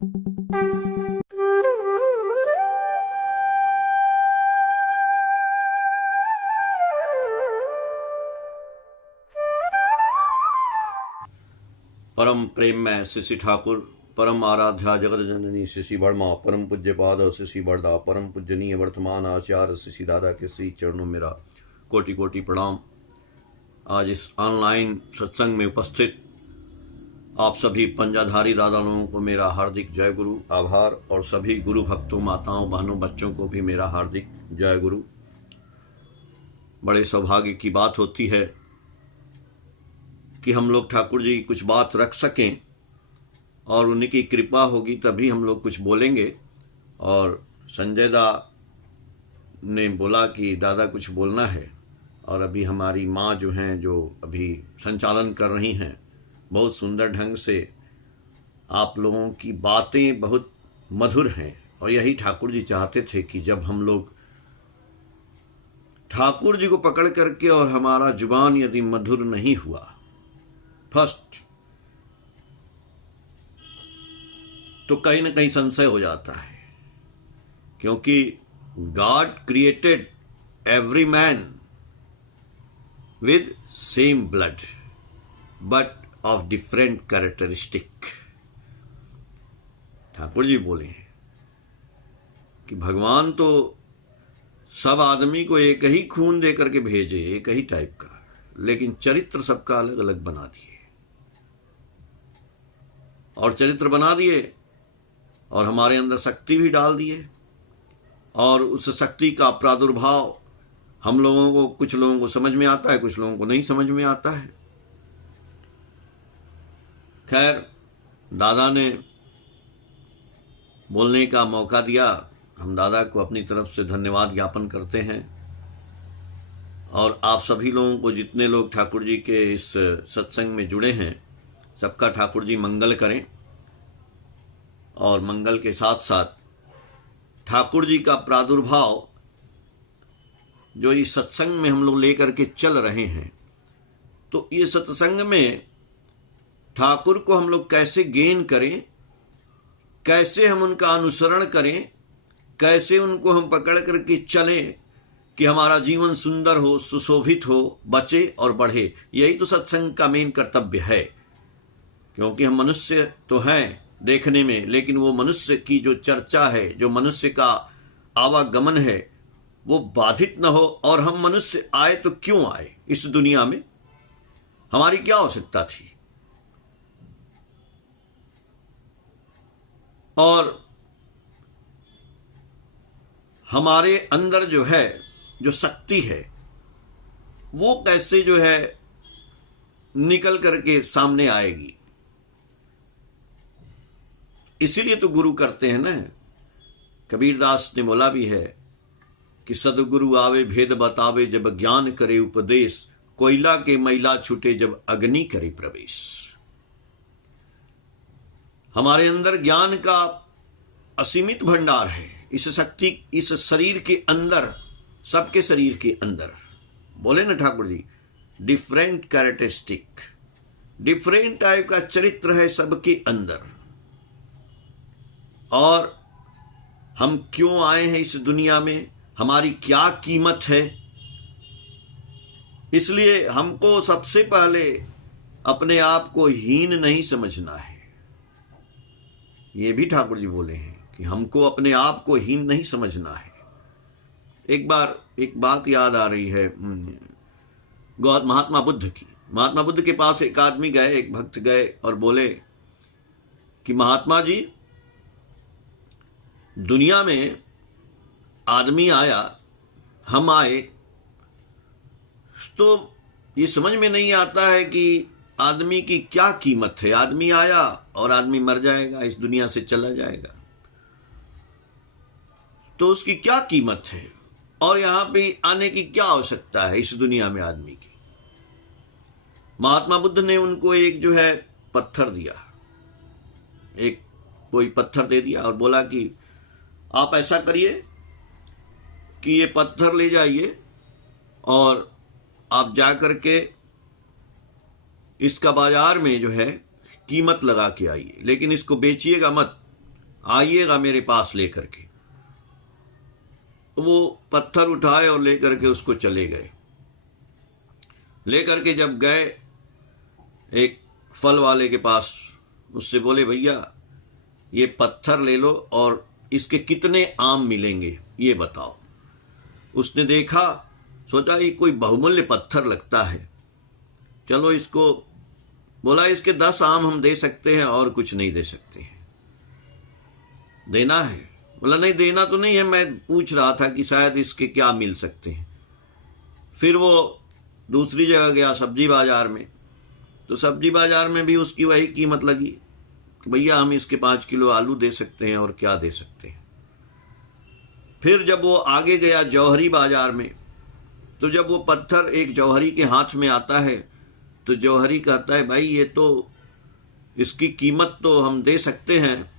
परम प्रेम में शिशि ठाकुर, परम आराध्या जगत जननी शिशि वर्मा, परम पूज्य पाद शिशि बरदा, परम पूजनीय वर्तमान आचार्य शिशि दादा के श्री चरणों मेरा कोटि कोटि प्रणाम। आज इस ऑनलाइन सत्संग में उपस्थित आप सभी पंजाधारी दादा लोगों को मेरा हार्दिक जय गुरु आभार, और सभी गुरु भक्तों, माताओं, बहनों, बच्चों को भी मेरा हार्दिक जय गुरु। बड़े सौभाग्य की बात होती है कि हम लोग ठाकुर जी कुछ बात रख सकें, और उनकी कृपा होगी तभी हम लोग कुछ बोलेंगे। और संजय दा ने बोला कि दादा कुछ बोलना है, और अभी हमारी माँ जो हैं, जो अभी संचालन कर रही हैं, बहुत सुंदर ढंग से आप लोगों की बातें बहुत मधुर हैं। और यही ठाकुर जी चाहते थे कि जब हम लोग ठाकुर जी को पकड़ करके, और हमारा जुबान यदि मधुर नहीं हुआ फर्स्ट, तो कहीं ना कहीं संशय हो जाता है, क्योंकि God created every man with same blood but of different characteristic. Thakur ji बोले कि भगवान तो सब आदमी को एक ही खून दे करके भेजे, एक ही टाइप का, लेकिन चरित्र सबका अलग अलग बना दिए। और चरित्र बना दिए और हमारे अंदर शक्ति भी डाल दिए, और उस शक्ति का प्रादुर्भाव हम लोगों को, कुछ लोगों को समझ में आता है, कुछ लोगों को नहीं समझ में आता है। खैर, दादा ने बोलने का मौका दिया, हम दादा को अपनी तरफ से धन्यवाद ज्ञापन करते हैं। और आप सभी लोगों को, जितने लोग ठाकुर जी के इस सत्संग में जुड़े हैं, सबका ठाकुर जी मंगल करें। और मंगल के साथ साथ ठाकुर जी का प्रादुर्भाव जो इस सत्संग में हम लोग लेकर के चल रहे हैं, तो ये सत्संग में ठाकुर को हम लोग कैसे गेन करें, कैसे हम उनका अनुसरण करें, कैसे उनको हम पकड़ करके चलें कि हमारा जीवन सुंदर हो, सुशोभित हो, बचे और बढ़े। यही तो सत्संग का मेन कर्तव्य है। क्योंकि हम मनुष्य तो हैं देखने में, लेकिन वो मनुष्य की जो चर्चा है, जो मनुष्य का आवागमन है, वो बाधित न हो। और हम मनुष्य आए तो क्यों आए इस दुनिया में, हमारी क्या आवश्यकता थी। और हमारे अंदर जो है, जो शक्ति है, वो कैसे जो है निकल करके सामने आएगी। इसीलिए तो गुरु करते हैं ना। कबीरदास ने बोला भी है कि सदगुरु आवे भेद बतावे, जब ज्ञान करे उपदेश, कोयला के मैला छूटे जब अग्नि करे प्रवेश। हमारे अंदर ज्ञान का असीमित भंडार है। इस शक्ति, इस शरीर के अंदर, सबके शरीर के अंदर, बोले ना Thakur ji, different characteristic, different type का चरित्र है सबके अंदर। और हम क्यों आए हैं इस दुनिया में, हमारी क्या कीमत है, इसलिए हमको सबसे पहले अपने आप को हीन नहीं समझना है। ये भी ठाकुर जी बोले हैं कि हमको अपने आप को हीन नहीं समझना है। एक बार एक बात याद आ रही है महात्मा बुद्ध की। महात्मा बुद्ध के पास एक आदमी गए, एक भक्त गए और बोले कि महात्मा जी, दुनिया में आदमी आया, हम आए, तो ये समझ में नहीं आता है कि आदमी की क्या कीमत है। आदमी आया और आदमी मर जाएगा, इस दुनिया से चला जाएगा, तो उसकी क्या कीमत है, और यहां पे आने की क्या आवश्यकता है इस दुनिया में आदमी की। महात्मा बुद्ध ने उनको एक जो है पत्थर दिया, एक कोई पत्थर दे दिया और बोला कि आप ऐसा करिए कि ये पत्थर ले जाइए और आप जा करके इसका बाजार में जो है कीमत लगा के आइए, लेकिन इसको बेचिएगा मत, आइएगा मेरे पास लेकर के। वो पत्थर उठाए और लेकर के उसको चले गए। लेकर के जब गए एक फल वाले के पास, उससे बोले भैया ये पत्थर ले लो और इसके कितने आम मिलेंगे ये बताओ। उसने देखा, सोचा ये कोई बहुमूल्य पत्थर लगता है, चलो इसको, बोला इसके 10 आम हम दे सकते हैं और कुछ नहीं दे सकते हैं। देना है? बोला नहीं देना तो नहीं है, मैं पूछ रहा था कि शायद इसके क्या मिल सकते हैं। फिर वो दूसरी जगह गया सब्जी बाजार में, तो सब्जी बाजार में भी उसकी वही कीमत लगी कि भैया हम इसके 5 किलो आलू दे सकते हैं और क्या दे सकते हैं। फिर जब वो आगे गया जौहरी बाजार में, तो जब वो पत्थर एक जौहरी के हाथ में आता है तो जौहरी कहता है भाई ये तो, इसकी कीमत तो हम दे सकते हैं,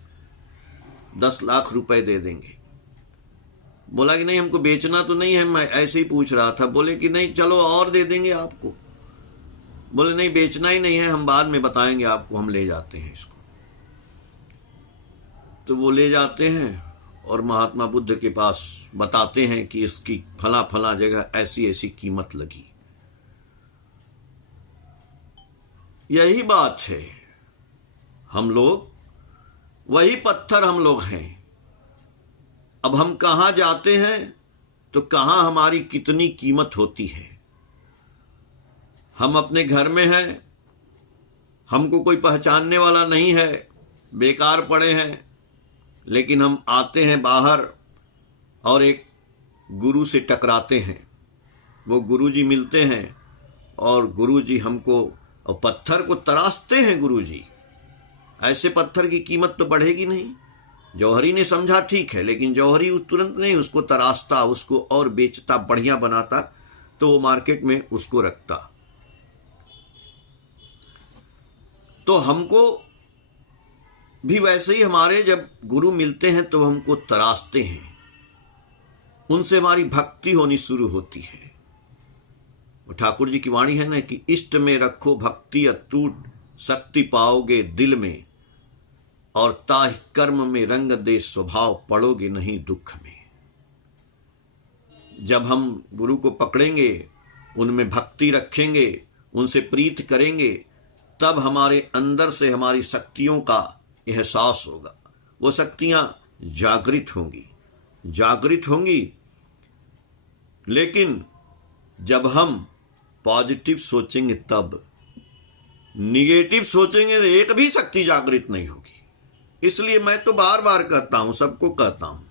10 लाख रुपए दे देंगे। बोला कि नहीं हमको बेचना तो नहीं है, मैं ऐसे ही पूछ रहा था। बोले कि नहीं चलो और दे देंगे आपको। बोले नहीं बेचना ही नहीं है, हम बाद में बताएंगे आपको, हम ले जाते हैं इसको। तो वो ले जाते हैं और महात्मा बुद्ध के पास बताते हैं कि इसकी फला फला जगह ऐसी ऐसी कीमत लगी। यही बात है, हम लोग वही पत्थर हम लोग हैं। अब हम कहाँ जाते हैं तो कहाँ हमारी कितनी कीमत होती है। हम अपने घर में हैं, हमको कोई पहचानने वाला नहीं है, बेकार पड़े हैं, लेकिन हम आते हैं बाहर और एक गुरु से टकराते हैं। वो गुरुजी मिलते हैं और गुरुजी हमको, और पत्थर को तराशते हैं गुरुजी। ऐसे पत्थर की कीमत तो बढ़ेगी नहीं। जौहरी ने समझा ठीक है, लेकिन जौहरी तुरंत नहीं, उसको तराशता, उसको और बेचता, बढ़िया बनाता, तो वो मार्केट में उसको रखता। तो हमको भी वैसे ही हमारे जब गुरु मिलते हैं तो हमको तराशते हैं, उनसे हमारी भक्ति होनी शुरू होती है। ठाकुर जी की वाणी है ना कि इष्ट में रखो भक्ति अटूट, शक्ति पाओगे दिल में, और ताहि कर्म में रंग दे स्वभाव, पड़ोगे नहीं दुख में। जब हम गुरु को पकड़ेंगे, उनमें भक्ति रखेंगे, उनसे प्रीत करेंगे, तब हमारे अंदर से हमारी शक्तियों का एहसास होगा। वो शक्तियां जागृत होंगी। लेकिन जब हम पॉजिटिव सोचेंगे तब, निगेटिव सोचेंगे तो एक भी शक्ति जागृत नहीं होगी। इसलिए मैं तो बार बार कहता हूं, सबको कहता हूं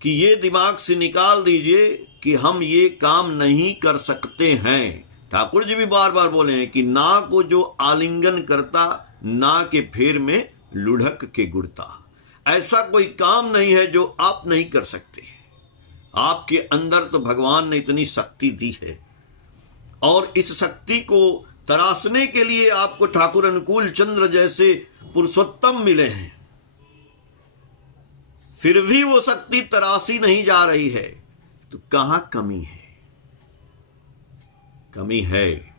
कि ये दिमाग से निकाल दीजिए कि हम ये काम नहीं कर सकते हैं। ठाकुर जी भी बार बार बोले हैं कि ना को जो आलिंगन करता, ना के फेर में लुढ़क के गुड़ता। ऐसा कोई काम नहीं है जो आप नहीं कर सकते। आपके अंदर तो भगवान ने इतनी शक्ति दी है, और इस शक्ति को तराशने के लिए आपको ठाकुर अनुकूल चंद्र जैसे पुरुषोत्तम मिले हैं। फिर भी वो शक्ति तराशी नहीं जा रही है, तो कहां कमी है? कमी है।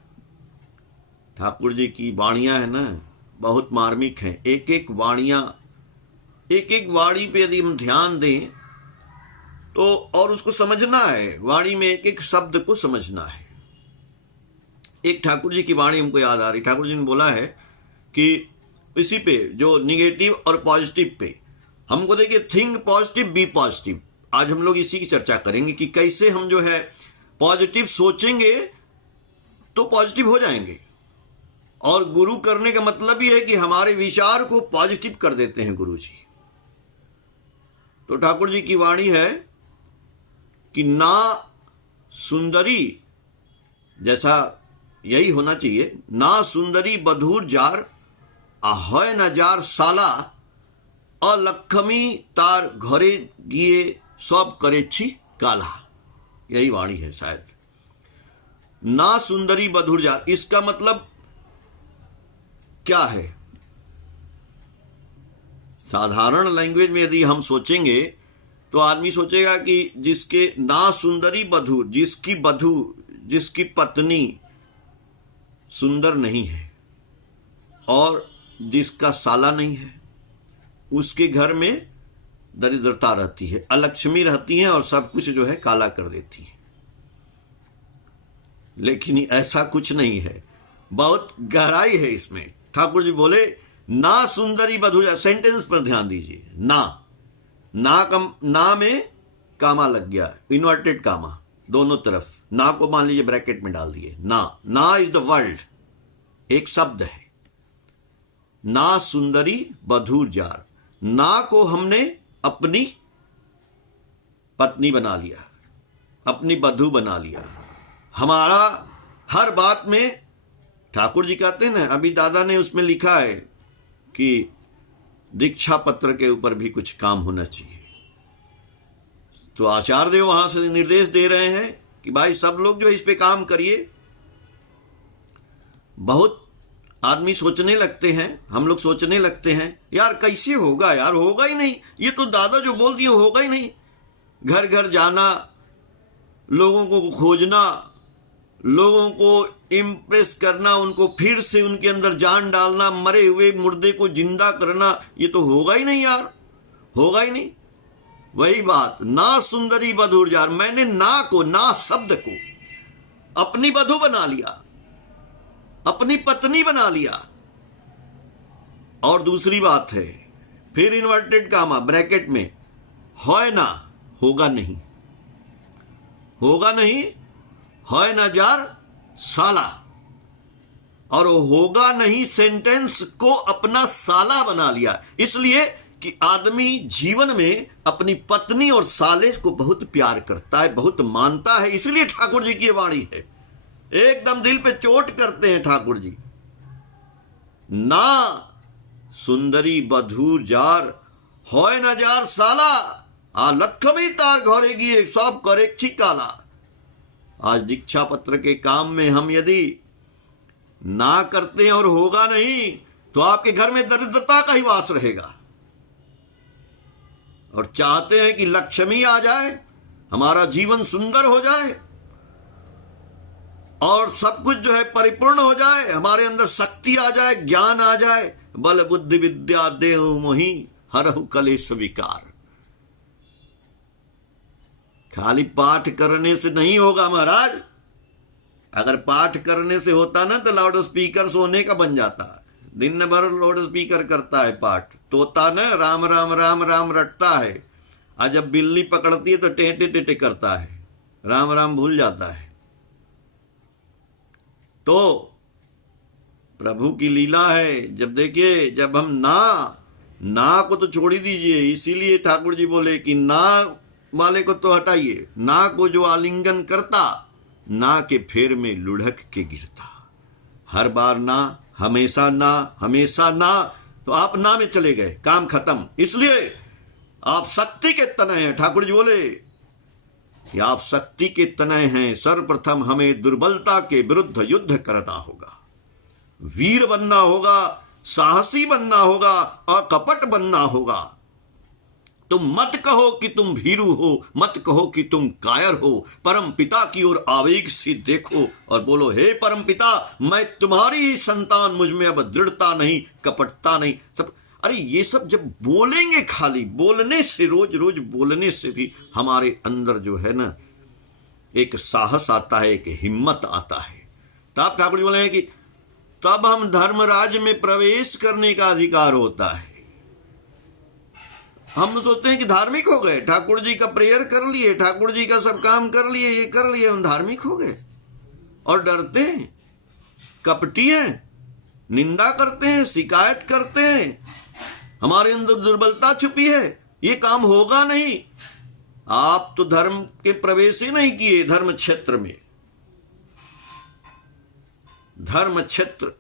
ठाकुर जी की वाणियां है ना, बहुत मार्मिक हैं। एक एक वाणी पे यदि हम ध्यान दें तो, और उसको समझना है, वाणी में एक एक शब्द को समझना है। एक ठाकुर जी की वाणी हमको याद आ रही। ठाकुर जी ने बोला है कि इसी पे जो निगेटिव और पॉजिटिव पे हमको देखिए, थिंक पॉजिटिव बी पॉजिटिव। आज हम लोग इसी की चर्चा करेंगे कि कैसे हम जो है पॉजिटिव सोचेंगे तो पॉजिटिव हो जाएंगे। और गुरु करने का मतलब ही है कि हमारे विचार को पॉजिटिव कर देते हैं गुरु जी। तो ठाकुर जी की वाणी है कि ना सुंदरी, जैसा यही होना चाहिए, ना सुंदरी बधूर जार, ahoy न जार साला, अलक्ष्मी तार घरे गिए सब करे छी काला। यही वाणी है शायद। ना सुंदरी बधूर जार, इसका मतलब क्या है? साधारण लैंग्वेज में यदि हम सोचेंगे तो आदमी सोचेगा कि जिसके ना सुंदरी बधूर, जिसकी पत्नी सुंदर नहीं है और जिसका साला नहीं है, उसके घर में दरिद्रता रहती है, अलक्ष्मी रहती है और सब कुछ जो है काला कर देती है। लेकिन ऐसा कुछ नहीं है, बहुत गहराई है इसमें। ठाकुर जी बोले ना सुंदरी बधूजा, सेंटेंस पर ध्यान दीजिए। ना में कामा लग गया, इन्वर्टेड कामा दोनों तरफ, ना को मान लीजिए ब्रैकेट में डाल दिए। ना इज द वर्ल्ड, एक शब्द है। ना सुंदरी बधूर जार, ना को हमने अपनी पत्नी बना लिया, अपनी बधू बना लिया। हमारा हर बात में, ठाकुर जी कहते हैं ना, अभी दादा ने उसमें लिखा है कि दीक्षा पत्र के ऊपर भी कुछ काम होना चाहिए। तो आचार्य देव वहां से निर्देश दे रहे हैं कि भाई सब लोग जो इस पे काम करिए। बहुत आदमी सोचने लगते हैं, हम लोग सोचने लगते हैं यार कैसे होगा, यार होगा ही नहीं, ये तो दादा जो बोल दिए होगा ही नहीं। घर घर जाना, लोगों को खोजना, लोगों को इम्प्रेस करना, उनको फिर से उनके अंदर जान डालना, मरे हुए मुर्दे को जिंदा करना, ये तो होगा ही नहीं यार, होगा ही नहीं। वही बात, ना सुंदरी बधूर जार, मैंने ना को, ना शब्द को अपनी बधू बना लिया, अपनी पत्नी बना लिया। और दूसरी बात है, फिर इन्वर्टेड कामा ब्रैकेट में, है ना, होगा नहीं, होगा नहीं, है ना जार साला, और होगा नहीं सेंटेंस को अपना साला बना लिया। इसलिए कि आदमी जीवन में अपनी पत्नी और साले को बहुत प्यार करता है, बहुत मानता है। इसलिए ठाकुर जी की वाणी है, एकदम दिल पे चोट करते हैं ठाकुर जी। ना सुंदरी बधू जार, होय न जार साला, आ लखमी तार घोरेगी एक सब करे छिकाला। आज दीक्षा पत्र के काम में हम यदि ना करते हैं और होगा नहीं, तो आपके घर में दरिद्रता का ही वास रहेगा। और चाहते हैं कि लक्ष्मी आ जाए, हमारा जीवन सुंदर हो जाए और सब कुछ जो है परिपूर्ण हो जाए, हमारे अंदर शक्ति आ जाए, ज्ञान आ जाए। बल बुद्धि विद्या देहु मोहि हरहु कलेश विकार। खाली पाठ करने से नहीं होगा महाराज। अगर पाठ करने से होता ना तो लाउड स्पीकर सोने का बन जाता। दिन भर लाउड स्पीकर करता है पाठ, तोता ना राम राम राम राम रटता है, और जब बिल्ली पकड़ती है तो टेटे टेटे करता है, राम राम भूल जाता है। तो प्रभु की लीला है। जब देखिए, जब हम ना को तो छोड़ ही दीजिए, इसीलिए ठाकुर जी बोले कि ना वाले को तो हटाइए। ना को जो आलिंगन करता, ना के फेर में लुढ़क के गिरता। हर बार ना, हमेशा ना, हमेशा ना, तो आप ना में चले गए, काम खत्म। इसलिए आप शक्ति के तनय हैं। ठाकुर जी बोले कि आप शक्ति के तनय हैं। सर्वप्रथम हमें दुर्बलता के विरुद्ध युद्ध करना होगा, वीर बनना होगा, साहसी बनना होगा, अकपट बनना होगा। तुम मत कहो कि तुम भीरू हो, मत कहो कि तुम कायर हो। परम पिता की ओर आवेग से देखो और बोलो, हे परम पिता, मैं तुम्हारी ही संतान, मुझ में अब दृढ़ता नहीं, कपटता नहीं। सब अरे ये सब जब बोलेंगे, खाली बोलने से, रोज रोज बोलने से भी हमारे अंदर जो है ना एक साहस आता है, एक हिम्मत आता है। तब ठाकुर जी बोले हैं कि तब हम धर्मराज में प्रवेश करने का अधिकार होता है। हम सोचते हैं कि धार्मिक हो गए, ठाकुर जी का प्रेयर कर लिए, ठाकुर जी का सब काम कर लिए, ये कर लिए, हम धार्मिक हो गए। और डरते हैं, कपटी हैं, निंदा करते हैं, शिकायत करते हैं, हमारे अंदर दुर्बलता छुपी है, ये काम होगा नहीं। आप तो धर्म के प्रवेश ही नहीं किए। धर्म क्षेत्र में, धर्म क्षेत्र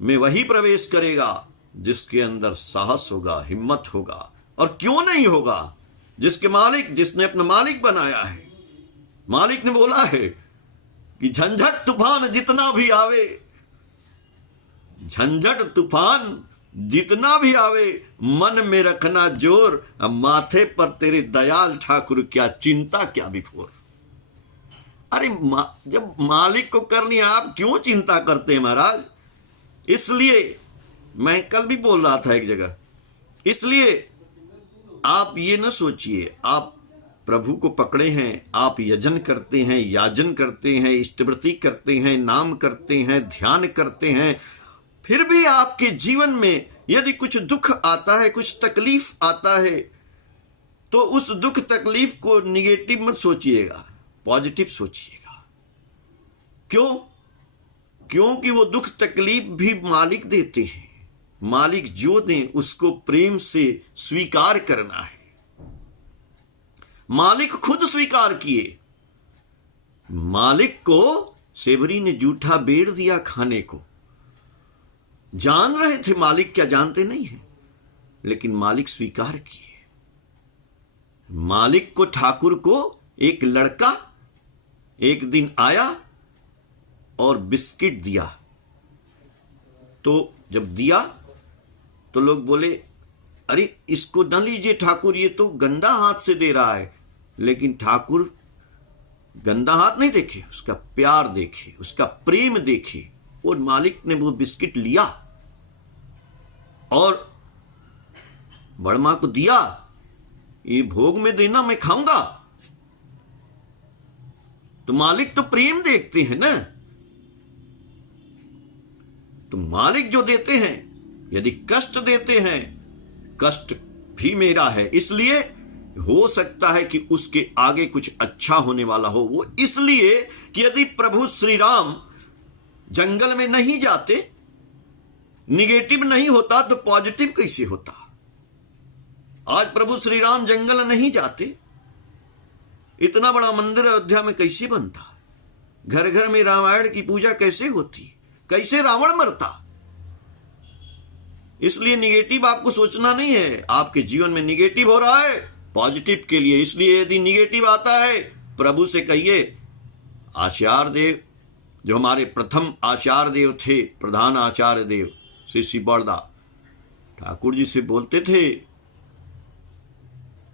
में वही प्रवेश करेगा जिसके अंदर साहस होगा, हिम्मत होगा। और क्यों नहीं होगा? जिसके मालिक, जिसने अपना मालिक बनाया है, मालिक ने बोला है कि झंझट तूफान जितना भी आवे, झंझट तूफान जितना भी आवे, मन में रखना जोर, माथे पर तेरे दयाल ठाकुर क्या चिंता क्या विफोर। अरे जब मालिक को करनी, आप क्यों चिंता करते हैं महाराज? इसलिए मैं कल भी बोल रहा था एक जगह इसलिए आप ये न सोचिए आप प्रभु को पकड़े हैं, आप यजन करते हैं, याजन करते हैं, इष्टवृत्ति करते हैं, नाम करते हैं, ध्यान करते हैं, फिर भी आपके जीवन में यदि कुछ दुख आता है, कुछ तकलीफ आता है, तो उस दुख तकलीफ को निगेटिव मत सोचिएगा, पॉजिटिव सोचिएगा। क्यों? क्योंकि वो दुख तकलीफ भी मालिक देते हैं। मालिक जो दें उसको प्रेम से स्वीकार करना है। मालिक खुद स्वीकार किए। मालिक को सेवरी ने जूठा बेड़ दिया खाने को। जान रहे थे मालिक, क्या जानते नहीं है, लेकिन मालिक स्वीकार किए। मालिक को, ठाकुर को एक लड़का एक दिन आया और बिस्किट दिया। तो जब दिया तो लोग बोले, अरे इसको न लीजिए ठाकुर, ये तो गंदा हाथ से दे रहा है। लेकिन ठाकुर गंदा हाथ नहीं देखे, उसका प्यार देखे, उसका प्रेम देखे। और मालिक ने वो बिस्किट लिया और बड़मा को दिया, ये भोग में देना, मैं खाऊंगा। तो मालिक तो प्रेम देखते हैं ना। तो मालिक जो देते हैं, यदि कष्ट देते हैं, कष्ट भी मेरा है, इसलिए हो सकता है कि उसके आगे कुछ अच्छा होने वाला हो। वो इसलिए कि यदि प्रभु श्री राम जंगल में नहीं जाते, निगेटिव नहीं होता, तो पॉजिटिव कैसे होता? आज प्रभु श्री राम जंगल नहीं जाते, इतना बड़ा मंदिर अयोध्या में कैसे बनता? घर घर में रामायण की पूजा कैसे होती? कैसे रावण मरता? इसलिए निगेटिव आपको सोचना नहीं है। आपके जीवन में निगेटिव हो रहा है, पॉजिटिव के लिए। इसलिए यदि निगेटिव आता है, प्रभु से कहिए। आचार्य देव, जो हमारे प्रथम आचार्य देव थे, प्रधान आचार्य देव श्री श्री बड़दा ठाकुर जी से बोलते थे,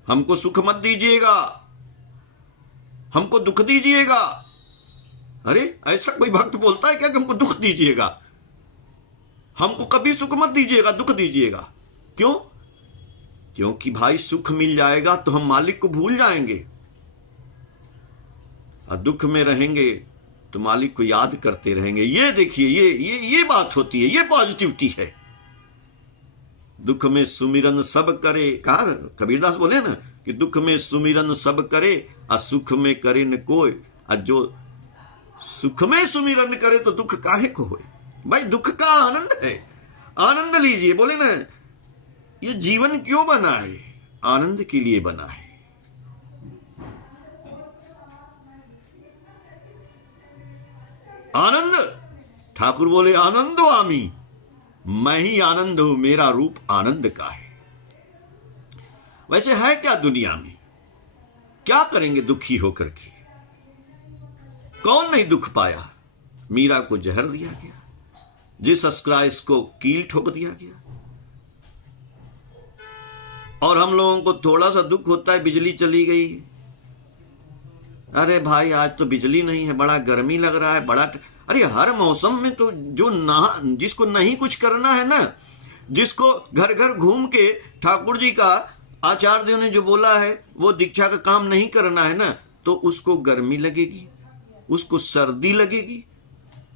हमको सुख मत दीजिएगा, हमको दुख दीजिएगा। अरे ऐसा कोई भक्त बोलता है क्या कि हमको दुख दीजिएगा? हमको कभी सुख मत दीजिएगा, दुख दीजिएगा। क्यों? क्योंकि भाई सुख मिल जाएगा तो हम मालिक को भूल जाएंगे, और दुख में रहेंगे तो मालिक को याद करते रहेंगे। ये देखिए, ये बात होती है, ये पॉजिटिविटी है। दुख में सुमिरन सब करे, कहा कबीरदास बोले ना कि दुख में सुमिरन सब करे, और सुख में करे न कोई। और जो सुख में सुमिरन करे तो दुख काहे को होए? भाई दुख का आनंद है, आनंद लीजिए। बोले ना, ये जीवन क्यों बना है? आनंद के लिए बना है। आनंद, ठाकुर बोले आनंदो आमी, मैं ही आनंद हूं, मेरा रूप आनंद का है। वैसे है क्या दुनिया में? क्या करेंगे दुखी होकर के? कौन नहीं दुख पाया? मीरा को जहर दिया गया, जीसस क्राइस्ट को कील ठोक दिया गया। और हम लोगों को थोड़ा सा दुख होता है, बिजली चली गई। अरे भाई आज तो बिजली नहीं है, बड़ा गर्मी लग रहा है, बड़ा। अरे हर मौसम में तो जिसको नहीं कुछ करना है ना, जिसको घर घर घूम के ठाकुर जी का, आचार्य देव ने जो बोला है वो दीक्षा का काम नहीं करना है ना, तो उसको गर्मी लगेगी, उसको सर्दी लगेगी,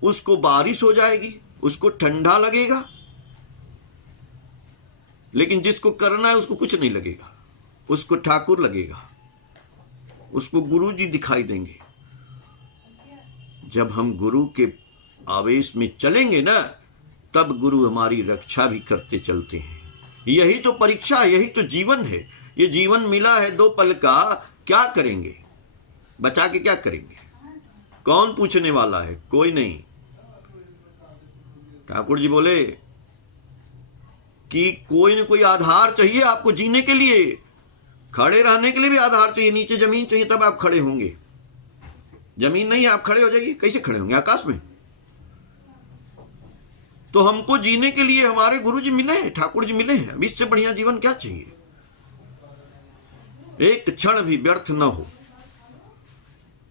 उसको बारिश हो जाएगी, उसको ठंडा लगेगा। लेकिन जिसको करना है उसको कुछ नहीं लगेगा, उसको ठाकुर लगेगा, उसको गुरु जी दिखाई देंगे। जब हम गुरु के आवेश में चलेंगे ना, तब गुरु हमारी रक्षा भी करते चलते हैं। यही तो परीक्षा, यही तो जीवन है। ये जीवन मिला है 2 पल का, क्या करेंगे? बचा के क्या करेंगे? कौन पूछने वाला है? कोई नहीं। ठाकुर जी बोले कि कोई न कोई आधार चाहिए आपको जीने के लिए, खड़े रहने के लिए भी आधार चाहिए। नीचे जमीन चाहिए तब आप खड़े होंगे। जमीन नहीं है, आप खड़े हो जाएगी, कैसे खड़े होंगे? आकाश में। तो हमको जीने के लिए हमारे गुरु जी मिले हैं, ठाकुर जी मिले हैं। अब इससे बढ़िया जीवन क्या चाहिए? एक क्षण भी व्यर्थ न हो,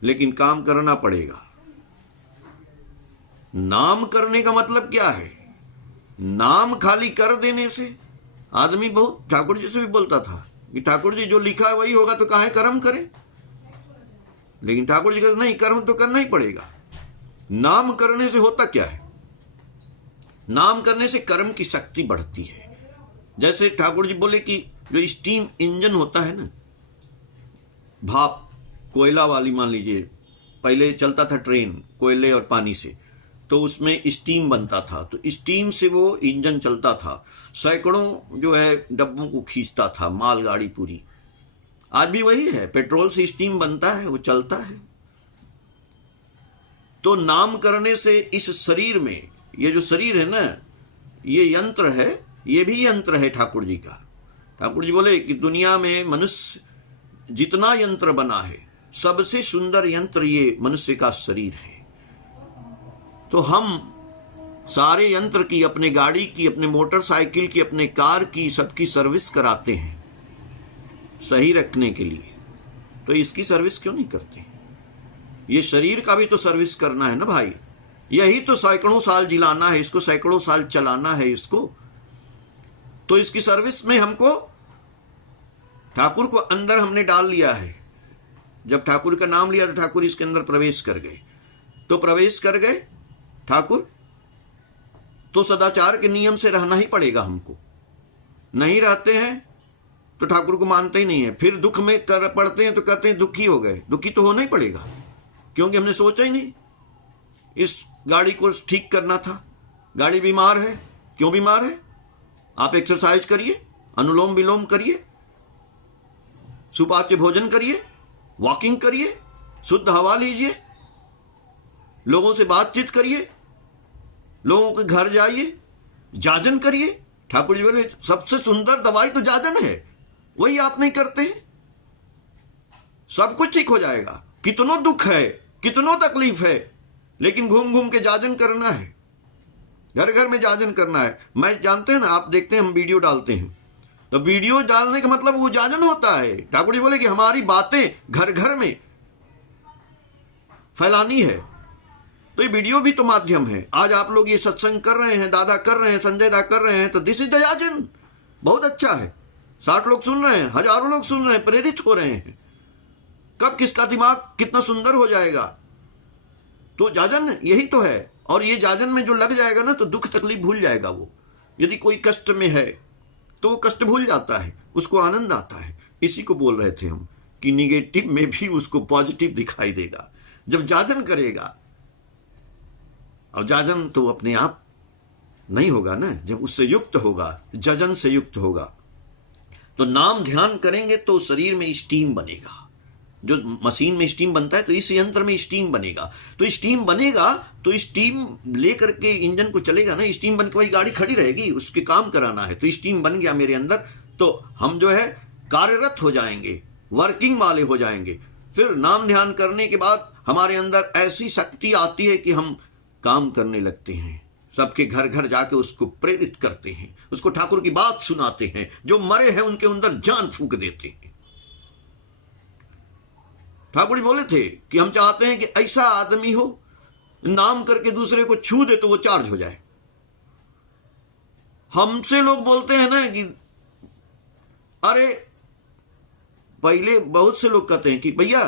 लेकिन काम करना पड़ेगा। नाम करने का मतलब क्या है? नाम खाली कर देने से आदमी बहुत ठाकुर जी से भी बोलता था कि ठाकुर जी जो लिखा है वही होगा, तो काहे कर्म करें। लेकिन ठाकुर जी कहते नहीं, कर्म तो करना ही पड़ेगा। नाम करने से होता क्या है? नाम करने से कर्म की शक्ति बढ़ती है। जैसे ठाकुर जी बोले कि जो स्टीम इंजन होता है ना, भाप कोयला वाली, मान लीजिए पहले चलता था ट्रेन कोयले और पानी से, तो उसमें स्टीम बनता था, तो स्टीम से वो इंजन चलता था, सैकड़ों जो है डब्बों को खींचता था, मालगाड़ी पूरी। आज भी वही है, पेट्रोल से स्टीम बनता है, वो चलता है। तो नाम करने से इस शरीर में, ये जो शरीर है ना, ये यंत्र है, ये भी यंत्र है ठाकुर जी का। ठाकुर जी बोले कि दुनिया में मनुष्य जितना यंत्र बना है, सबसे सुंदर यंत्र ये मनुष्य का शरीर है। तो हम सारे यंत्र की, अपने गाड़ी की, अपने मोटरसाइकिल की, अपने कार की, सबकी सर्विस कराते हैं सही रखने के लिए। तो इसकी सर्विस क्यों नहीं करते? ये शरीर का भी तो सर्विस करना है ना भाई। यही तो सैकड़ों साल जिलाना है इसको, सैकड़ों साल चलाना है इसको। तो इसकी सर्विस में हमको ठाकुर को अंदर हमने डाल लिया है। जब ठाकुर का नाम लिया तो ठाकुर इसके अंदर प्रवेश कर गए। तो प्रवेश कर गए ठाकुर, तो सदाचार के नियम से रहना ही पड़ेगा हमको। नहीं रहते हैं तो ठाकुर को मानते ही नहीं है। फिर दुख में कर पड़ते हैं तो कहते हैं दुखी हो गए। दुखी तो होना ही पड़ेगा, क्योंकि हमने सोचा ही नहीं इस गाड़ी को ठीक करना था। गाड़ी बीमार है। क्यों बीमार है? आप एक्सरसाइज करिए, अनुलोम विलोम करिए, सुपाच्य भोजन करिए, वॉकिंग करिए, शुद्ध हवा लीजिए, लोगों से बातचीत करिए, लोगों के घर जाइए, जाजन करिए। ठाकुर जी बोले सबसे सुंदर दवाई तो जाजन है, वही आप नहीं करते हैं, सब कुछ ठीक हो जाएगा। कितनों दुख है, कितनों तकलीफ है, लेकिन घूम घूम के जाजन करना है, घर घर में जाजन करना है। मैं जानते हैं ना, आप देखते हैं हम वीडियो डालते हैं, तो वीडियो डालने का मतलब वो जाजन होता है। ठाकुर जी बोले कि हमारी बातें घर घर में फैलानी है, तो ये वीडियो भी तो माध्यम है। आज आप लोग ये सत्संग कर रहे हैं, दादा कर रहे हैं, संजय दा कर रहे हैं, तो दिस इज द जाजन। बहुत अच्छा है। 60 लोग सुन रहे हैं, हजारों लोग सुन रहे हैं, प्रेरित हो रहे हैं। कब किसका दिमाग कितना सुंदर हो जाएगा। तो जाजन यही तो है। और ये जाजन में जो लग जाएगा ना, तो दुख तकलीफ भूल जाएगा वो। यदि कोई कष्ट में है तो वो कष्ट भूल जाता है, उसको आनंद आता है। इसी को बोल रहे थे हम कि निगेटिव में भी उसको पॉजिटिव दिखाई देगा जब जाजन करेगा। और जाजन तो अपने आप नहीं होगा ना, जब उससे युक्त होगा, जजन से युक्त होगा। तो नाम ध्यान करेंगे तो शरीर में स्टीम बनेगा। जो मशीन में स्टीम बनता है, तो इस यंत्र में स्टीम बनेगा। तो स्टीम बनेगा तो स्टीम लेकर के इंजन को चलेगा ना। स्टीम बन के वही गाड़ी खड़ी रहेगी, उसके काम कराना है। तो स्टीम बन गया मेरे अंदर, तो हम जो है कार्यरत हो जाएंगे, वर्किंग वाले हो जाएंगे। फिर नाम ध्यान करने के बाद हमारे अंदर ऐसी शक्ति आती है कि हम काम करने लगते हैं, सबके घर घर जाके उसको प्रेरित करते हैं, उसको ठाकुर की बात सुनाते हैं, जो मरे हैं उनके अंदर जान फूंक देते हैं। ठाकुर जी बोले थे कि हम चाहते हैं कि ऐसा आदमी हो, नाम करके दूसरे को छू दे तो वो चार्ज हो जाए। हमसे लोग बोलते हैं ना कि अरे, पहले बहुत से लोग कहते हैं कि भैया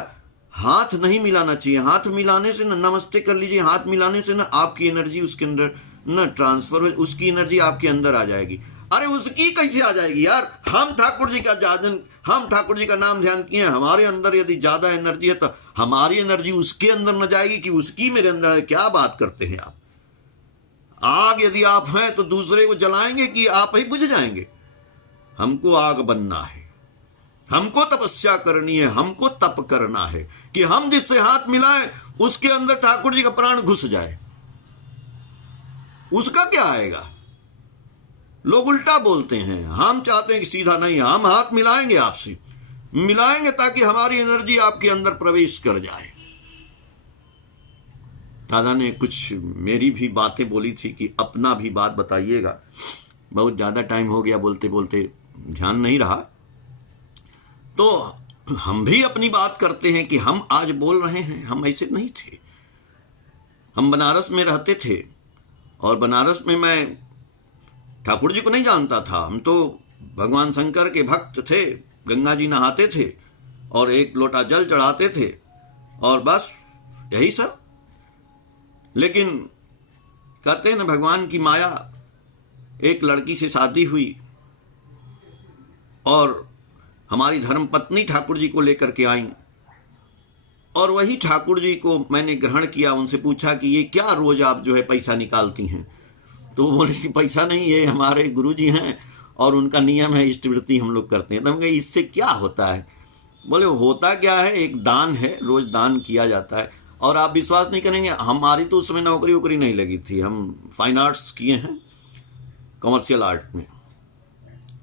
हाथ नहीं मिलाना चाहिए, हाथ मिलाने से ना, नमस्ते कर लीजिए, हाथ मिलाने से ना आपकी एनर्जी उसके अंदर ना ट्रांसफर हो, उसकी एनर्जी आपके अंदर आ जाएगी। अरे उसकी कैसे आ जाएगी यार? हम ठाकुर जी का जाजन, हम ठाकुर जी का नाम ध्यान किए, हमारे अंदर यदि ज्यादा एनर्जी है तो हमारी एनर्जी उसके अंदर न जाएगी कि उसकी मेरे अंदर है? क्या बात करते हैं आप? आग यदि आप हैं तो दूसरे को जलाएंगे कि आप ही बुझ जाएंगे? हमको आग बनना है, हमको तपस्या करनी है, हमको तप करना है कि हम जिससे हाथ मिलाएं उसके अंदर ठाकुर जी का प्राण घुस जाए। उसका क्या आएगा? लोग उल्टा बोलते हैं। हम चाहते हैं कि सीधा नहीं, हम हाथ मिलाएंगे, आपसे मिलाएंगे ताकि हमारी एनर्जी आपके अंदर प्रवेश कर जाए। दादा ने कुछ मेरी भी बातें बोली थी कि अपना भी बात बताइएगा। बहुत ज्यादा टाइम हो गया, बोलते बोलते ध्यान नहीं रहा। तो हम भी अपनी बात करते हैं कि हम आज बोल रहे हैं, हम ऐसे नहीं थे। हम बनारस में रहते थे और बनारस में मैं ठाकुर जी को नहीं जानता था। हम तो भगवान शंकर के भक्त थे, गंगा जी नहाते थे और एक लोटा जल चढ़ाते थे और बस यही सब। लेकिन कहते हैं ना, भगवान की माया, एक लड़की से शादी हुई और हमारी धर्मपत्नी ठाकुर जी को लेकर के आई और वही ठाकुर जी को मैंने ग्रहण किया। उनसे पूछा कि ये क्या रोज आप जो है पैसा निकालती हैं? तो वो बोले कि पैसा नहीं, ये हमारे गुरु जी हैं और उनका नियम है, इष्टवृत्ति हम लोग करते हैं। तो हम कहे इससे क्या होता है? बोले होता क्या है, एक दान है, रोज दान किया जाता है। और आप विश्वास नहीं करेंगे, हमारी तो उस समय नौकरी वोकरी नहीं लगी थी, हम फाइन आर्ट्स किए हैं, कमर्शियल आर्ट में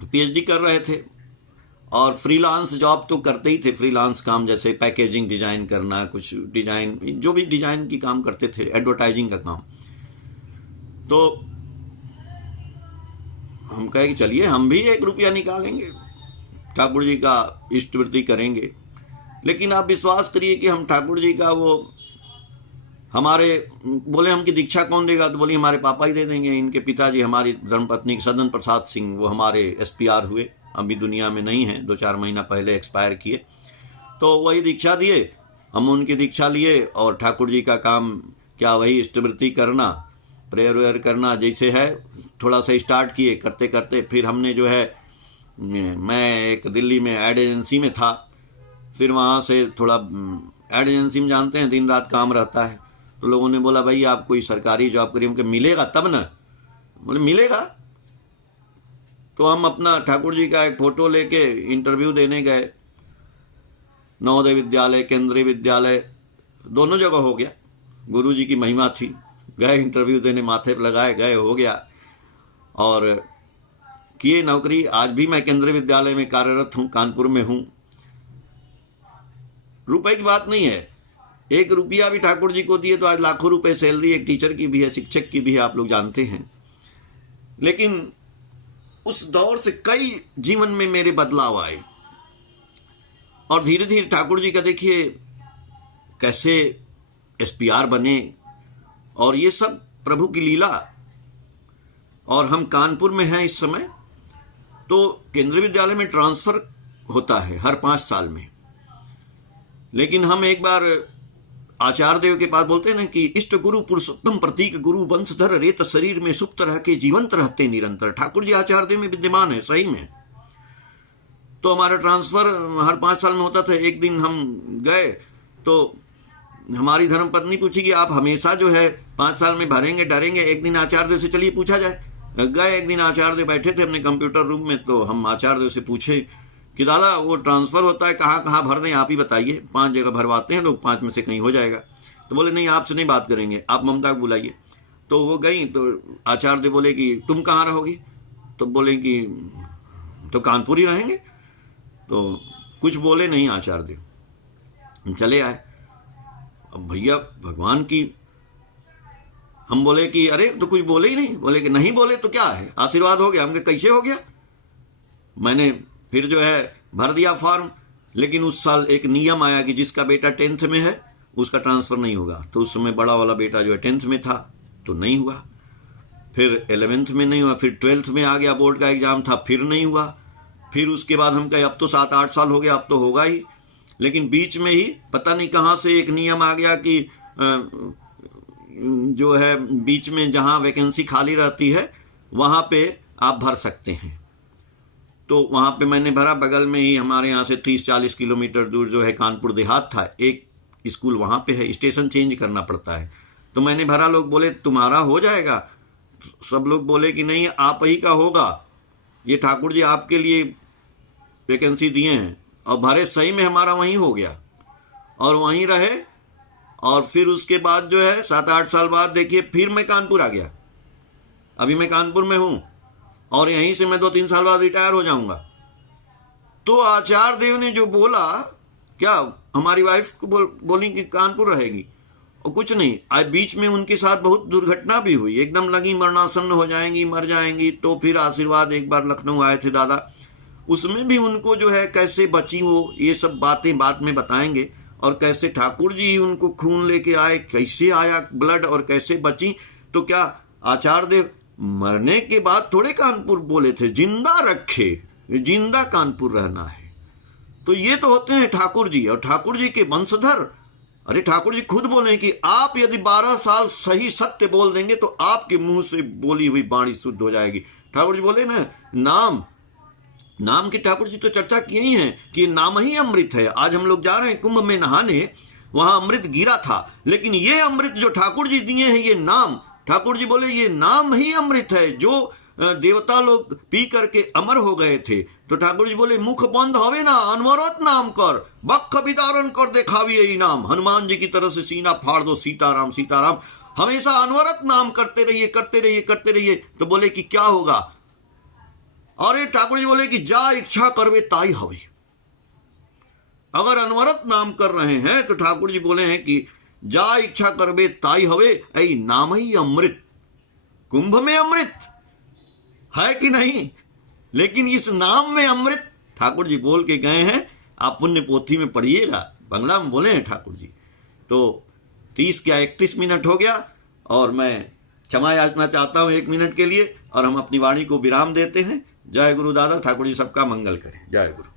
पीएचडी कर रहे थे और फ्रीलांस जॉब तो करते ही थे। फ्रीलांस काम जैसे पैकेजिंग डिजाइन करना, कुछ डिजाइन, जो भी डिजाइन की काम करते थे, एडवर्टाइजिंग का काम। तो हम कहे कि चलिए हम भी 1 रुपया निकालेंगे, ठाकुर जी का इष्टवृत्ति करेंगे। लेकिन आप विश्वास करिए कि हम ठाकुर जी का वो हमारे बोले हमकी दीक्षा कौन देगा? तो बोली हमारे पापा ही दे देंगे। इनके पिताजी हमारी धर्मपत्नी सदन प्रसाद सिंह, वो हमारे एसपीआर हुए, अभी दुनिया में नहीं हैं, 2-4 महीना पहले एक्सपायर किए। तो वही दीक्षा दिए, हम उनकी दीक्षा लिए और ठाकुर जी का काम क्या, वही इष्टवृत्ति करना, प्रेयर वेयर करना जैसे है, थोड़ा सा स्टार्ट किए। करते करते फिर हमने जो है, मैं एक दिल्ली में एड एजेंसी में था, फिर वहाँ से थोड़ा एड एजेंसी में जानते हैं दिन रात काम रहता है, तो लोगों ने बोला भाई आप कोई सरकारी जॉब करिए। हमको मिलेगा तब ना? बोले मिलेगा। तो हम अपना ठाकुर जी का एक फ़ोटो लेके इंटरव्यू देने गए, नवोदय विद्यालय, केंद्रीय विद्यालय, दोनों जगह हो गया। गुरु जी की महिमा थी, गए इंटरव्यू देने, माथे पर लगाए, गए, हो गया और किए नौकरी। आज भी मैं केंद्रीय विद्यालय में कार्यरत हूँ, कानपुर में हूँ। रुपए की बात नहीं है, 1 रुपया भी ठाकुर जी को दिए तो आज लाखों रुपए सैलरी एक टीचर की भी है, शिक्षक की भी है, आप लोग जानते हैं। लेकिन उस दौर से कई जीवन में मेरे बदलाव आए और धीरे धीरे ठाकुर जी का देखिए कैसे एसपीआर बने और ये सब प्रभु की लीला। और हम कानपुर में हैं इस समय, तो केंद्रीय विद्यालय में ट्रांसफर होता है हर 5 साल में। लेकिन हम एक बार आचार्य देव के पास बोलते हैं ना कि इष्ट गुरु पुरुषोत्तम प्रतीक गुरु वंशधर रेत शरीर में सुप्त रह के जीवंत रहते निरंतर। ठाकुर जी आचार्य देव में विद्यमान है सही में। तो हमारा ट्रांसफर हर 5 साल में होता था। एक दिन हम गए तो हमारी धर्मपत्नी पूछी कि आप हमेशा जो है 5 साल में भरेंगे डरेंगे? एक दिन आचार्य देव से चलिए पूछा जाए। गए, एक दिन आचार्य देव बैठे थे अपने कंप्यूटर रूम में, तो हम आचार्य देव से पूछे कि दादा वो ट्रांसफ़र होता है, कहाँ कहाँ भर दें आप ही बताइए, 5 जगह भरवाते हैं लोग, 5 में से कहीं हो जाएगा। तो बोले नहीं आपसे नहीं बात करेंगे, आप ममता को बुलाइए। तो वो गई तो आचार्य देव बोले कि तुम कहाँ रहोगी? तो बोले कि तो कानपुर ही रहेंगे। तो कुछ बोले नहीं आचार्य देव, चले आए। अब भैया भगवान की, हम बोले कि अरे तो कुछ बोले ही नहीं। बोले कि नहीं बोले तो क्या है, आशीर्वाद हो गया। हमके कैसे हो गया? मैंने फिर जो है भर दिया फॉर्म। लेकिन उस साल एक नियम आया कि जिसका बेटा 10th में है उसका ट्रांसफ़र नहीं होगा। तो उस समय बड़ा वाला बेटा जो है 10th में था तो नहीं हुआ, फिर 11th में नहीं हुआ, फिर 12th में आ गया, बोर्ड का एग्ज़ाम था, फिर नहीं हुआ। फिर उसके बाद हम कहे अब तो 7-8 साल हो गया, अब तो होगा ही। लेकिन बीच में ही पता नहीं कहाँ से एक नियम आ गया कि जो है बीच में जहाँ वैकेंसी खाली रहती है वहाँ पे आप भर सकते हैं। तो वहाँ पे मैंने भरा। बगल में ही हमारे यहाँ से 30-40 किलोमीटर दूर जो है कानपुर देहात था, एक स्कूल वहाँ पे है, स्टेशन चेंज करना पड़ता है। तो मैंने भरा, लोग बोले तुम्हारा हो जाएगा। सब लोग बोले कि नहीं आप ही का होगा, ये ठाकुर जी आपके लिए वैकेंसी दिए हैं। और भरे, सही में हमारा वहीं हो गया और वहीं रहे। और फिर उसके बाद जो है 7-8 साल बाद देखिए फिर मैं कानपुर आ गया। अभी मैं कानपुर में हूँ और यहीं से मैं 2-3 साल बाद रिटायर हो जाऊंगा। तो आचार्य देव ने जो बोला, क्या हमारी वाइफ को बोली कि कानपुर रहेगी, और कुछ नहीं। आज बीच में उनके साथ बहुत दुर्घटना भी हुई, एकदम लगी मरणासन्न हो जाएंगी, मर जाएंगी। तो फिर आशीर्वाद एक बार लखनऊ आए थे दादा, उसमें भी उनको जो है कैसे बची वो, ये सब बातें बाद में बताएंगे। और कैसे ठाकुर जी उनको खून लेके आए, कैसे आया ब्लड और कैसे बची। तो क्या आचार्य देव मरने के बाद थोड़े कानपुर बोले थे, जिंदा रखे, जिंदा कानपुर रहना है। तो ये तो होते हैं ठाकुर जी, और ठाकुर जी के वंशधर। अरे ठाकुर जी खुद बोले कि आप यदि 12 साल सही सत्य बोल देंगे तो आपके मुंह से बोली हुई वाणी शुद्ध हो जाएगी। ठाकुर जी बोले ना, नाम की ठाकुर जी तो चर्चा किए ही हैं कि नाम ही अमृत है। आज हम लोग जा रहे हैं कुंभ में नहाने, वहां अमृत गिरा था, लेकिन ये अमृत जो ठाकुर जी दिए हैं, ये नाम, ठाकुर जी बोले ये नाम ही अमृत है, जो देवता लोग पी करके अमर हो गए थे। तो ठाकुर जी बोले मुख बंद होवे ना, अनवरत नाम कर, बख विदारण कर देखावी यही नाम। हनुमान जी की तरह से सीना फाड़ दो, सीताराम सीताराम, हमेशा अनवरत नाम करते रहिए, करते रहिए, करते रहिए। तो बोले कि क्या होगा? अरे ठाकुर जी बोले कि जा इच्छा करवे ताई हवे। अगर अनवरत नाम कर रहे हैं तो ठाकुर जी बोले हैं कि जा इच्छा करवे ताई हवे, ऐ नाम ही अमृत। कुंभ में अमृत है कि नहीं? लेकिन इस नाम में अमृत ठाकुर जी बोल के गए हैं। आप पुण्य पोथी में पढ़िएगा, बंगला में बोले हैं ठाकुर जी। तो 30 क्या 31 मिनट हो गया, और मैं क्षमा याचना चाहता हूं 1 मिनट के लिए, और हम अपनी वाणी को विराम देते हैं। जय गुरु दादा, ठाकुर जी सबका मंगल करें। जय गुरु।